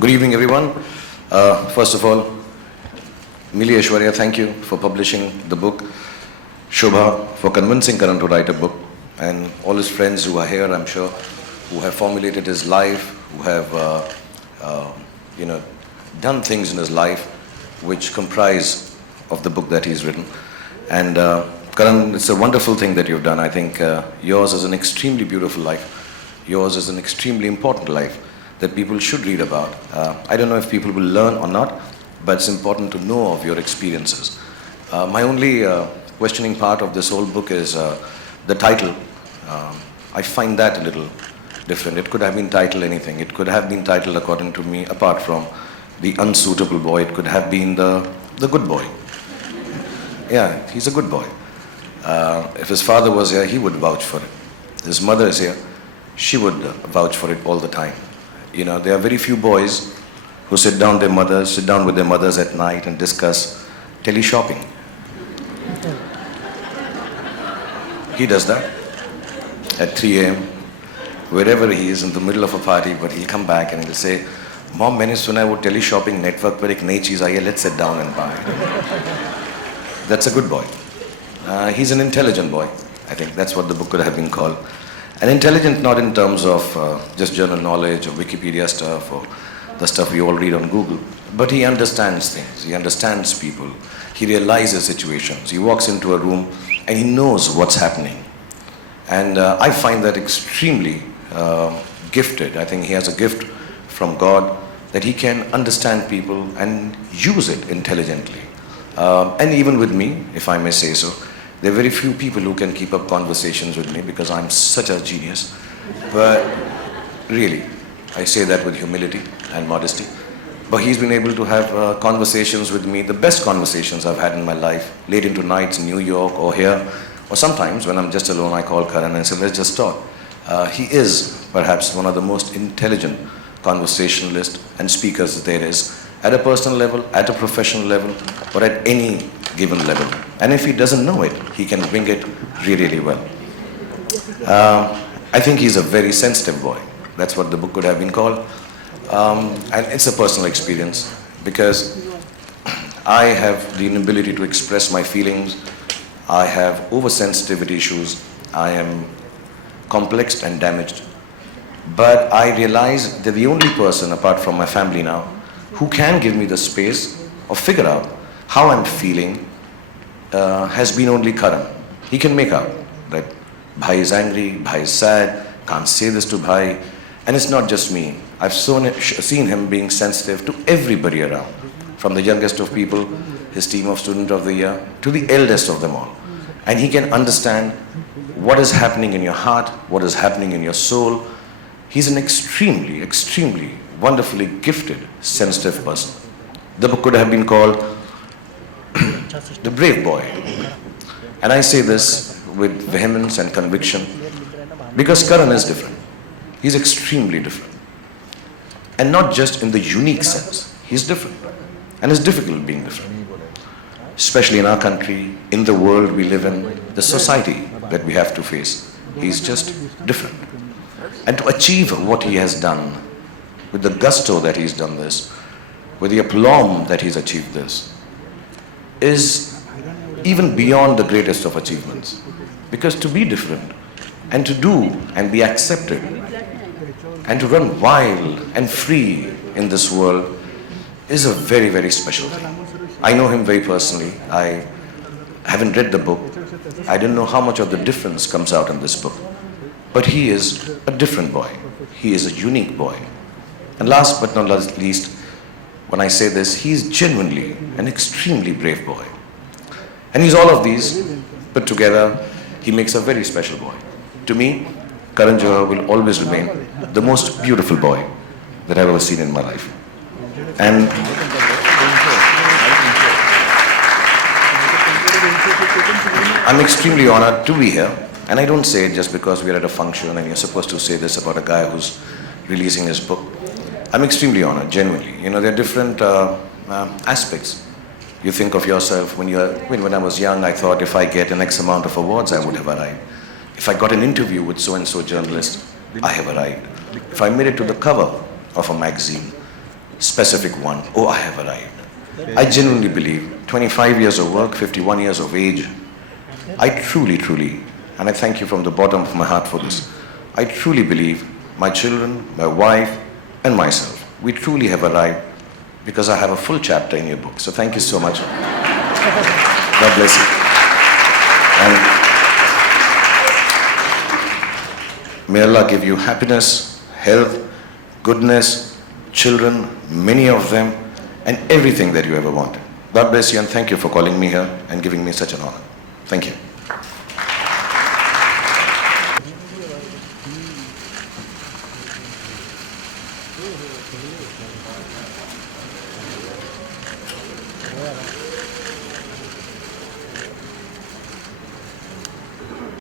Good evening, everyone. First of all, Mili Aishwarya, thank you for publishing the book. Shobha, for convincing Karan to write a book. And all his friends who are here, I'm sure, who have formulated his life, who have, done things in his life which comprise of the book that he's written. And Karan, it's a wonderful thing that you've done. I think yours is an extremely beautiful life. Yours is an extremely important life that people should read about. I don't know if people will learn or not, but it's important to know of your experiences. My only questioning part of this whole book is the title. I find that a little different. It could have been titled anything. It could have been titled, according to me, apart from the unsuitable boy, it could have been the good boy. Yeah, he's a good boy. If his father was here, he would vouch for it. His mother is here, she would vouch for it all the time. You know, there are very few boys who sit down with their mothers at night and discuss tele-shopping. He does that at 3 a.m. wherever he is in the middle of a party, but he'll come back and he'll say, "Mom, मैंने सुना है वो tele-shopping network पर एक नई चीज़ आई है, let's sit down and buy it." That's a good boy. He's an intelligent boy. I think that's what the book could have been called. And intelligent not in terms of just general knowledge or Wikipedia stuff or the stuff we all read on Google, but he understands things, he understands people, he realizes situations, he walks into a room and he knows what's happening. And I find that extremely gifted. I think he has a gift from God that he can understand people and use it intelligently. And even with me, if I may say so, there are very few people who can keep up conversations with me because I'm such a genius. But really, I say that with humility and modesty. But he's been able to have conversations with me, the best conversations I've had in my life, late into nights in New York or here. Or sometimes when I'm just alone, I call Karan and say, let's just talk. He is perhaps one of the most intelligent conversationalists and speakers there is, at a personal level, at a professional level, or at any given level. And if he doesn't know it, he can bring it really, really well. I think he's a very sensitive boy. That's what the book could have been called. And it's a personal experience because I have the inability to express my feelings. I have oversensitivity issues. I am complexed and damaged. But I realize that the only person apart from my family now who can give me the space or figure out how I'm feeling has been only Karan. He can make out that Bhai is angry, Bhai is sad, can't say this to Bhai. And it's not just me. I've seen him being sensitive to everybody around, from the youngest of people, his team of Student of the Year, to the eldest of them all. And he can understand what is happening in your heart, what is happening in your soul. He's an extremely, extremely wonderfully gifted, sensitive person. The book could have been called The Brave Boy. And I say this with vehemence and conviction because Karan is different. He's extremely different. And not just in the unique sense. He's different. And it's difficult being different. Especially in our country, in the world we live in, the society that we have to face. He's just different. And to achieve what he has done, with the gusto that he's done this, with the aplomb that he's achieved this, is even beyond the greatest of achievements. Because to be different, and to do and be accepted, and to run wild and free in this world is a very, very special thing. I know him very personally. I haven't read the book. I don't know how much of the difference comes out in this book. But he is a different boy. He is a unique boy. And last but not least, when I say this, he is genuinely an extremely brave boy. And he's all of these put together. He makes a very special boy. To me, Karan Johar will always remain the most beautiful boy that I've ever seen in my life. And I'm extremely honored to be here. And I don't say it just because we're at a function and you're supposed to say this about a guy who's releasing his book. I'm extremely honored, genuinely. You know, there are different aspects. You think of yourself when I was young, I thought if I get an X amount of awards, I would have arrived. If I got an interview with so-and-so journalist, I have arrived. if I made it to the cover of a magazine, specific one, oh, I have arrived. I genuinely believe 25 years of work, 51 years of age, I truly, and I thank you from the bottom of my heart for this, I truly believe my children, my wife, and myself, we truly have arrived because I have a full chapter in your book. So thank you so much. God bless you. And may Allah give you happiness, health, goodness, children, many of them, and everything that you ever wanted. God bless you, and thank you for calling me here and giving me such an honor. Thank you.